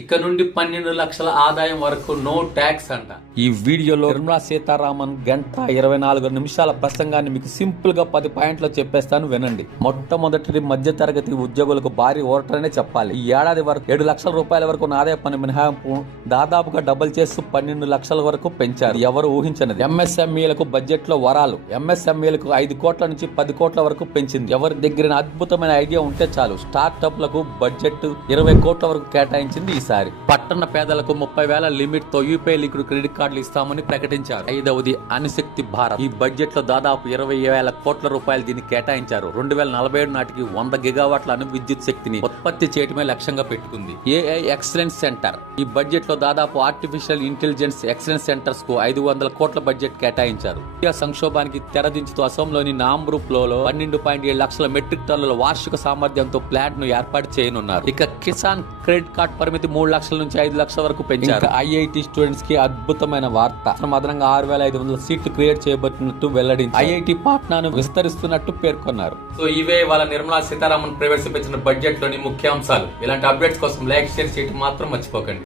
ఇక నుండి 12 లక్షల ఆదాయం వరకు నో ట్యాక్స్ అంట. ఈ వీడియోలో నిర్మలా సీతారామన్ గంట 24 నిమిషాల ప్రసంగాన్ని మీకు సింపుల్ గా 10 పాయింట్లో చెప్పేస్తాను, వినండి. మొట్టమొదటిది మధ్య తరగతి ఉద్యోగులకు భారీ ఓటరనే చెప్పాలి. ఈ ఏడాది వరకు 7 లక్షల రూపాయల వరకు ఆదాయ పన్ను మినహాయింపు దాదాపుగా డబుల్ చేస్తూ 12 లక్షల వరకు పెంచారు. ఎవరు ఊహించనిది. ఎంఎస్ఎంఈలకు బడ్జెట్ లో వరాలు. ఎంఎస్ఎంఈలకు 5 కోట్ల నుంచి 10 కోట్ల వరకు పెంచింది. ఎవరి దగ్గర అద్భుతమైన ఐడియా ఉంటే చాలు. స్టార్ట్అప్ లకు బడ్జెట్ 20 కోట్ల వరకు కేటాయించింది. ఈసారి పట్టణ పేదలకు 30,000 లిమిట్ తో యూపీఐ లిక్విడ్ క్రెడిట్ కార్డులు ఇస్తామని ప్రకటించారు. 5వది అణుశక్తి భారత్. ఈ బడ్జెట్ లో దాదాపు 20,000 కోట్ల రూపాయలు దీన్ని కేటాయించారు. 2047 నాటికి 100 గిగావాట్ల అణు విద్యుత్ శక్తిని ఉత్పత్తి చేయడమే లక్ష్యంగా పెట్టుకుంది. AI excellence centre. ఈ బడ్జెట్ లో దాదాపు ఆర్టిఫిషియల్ ఇంటెలిజెన్స్ ఎక్సలెన్స్ సెంటర్స్ కు 500 కోట్ల బడ్జెట్ కేటాయించారు. ఇండియా సంక్షోభానికి తెరదించుతూ అసోంలోని నామ్రూప్ లో 12.7 లక్షల మెట్రిక్ టన్నుల వార్షిక సామర్థ్యంతో ప్లాంట్ ను ఏర్పాటు చేయనున్నారు. ఇక కిసాన్ క్రెడిట్ కార్డ్ పరిమితి 3 లక్షల నుంచి 5 లక్షల వరకు పెంచారు. ఐఐటి స్టూడెంట్స్ కి అద్భుతమైన వార్త. అదనంగా 6,500 సీట్లు క్రియేట్ చేయబడినట్టు వెల్లడించారు. ఐఐటి పాట్నాను విస్తరిస్తున్నట్టు పేర్కొన్నారు. సో ఇవే వాళ్ళ నిర్మలా సీతారామన్ ప్రవేశపెట్టిన బడ్జెట్ లోని ముఖ్యాంశాలు. ఇలాంటి అప్డేట్స్ కోసం లైక్, షేర్ చేయడం మాత్రం మర్చిపోకండి.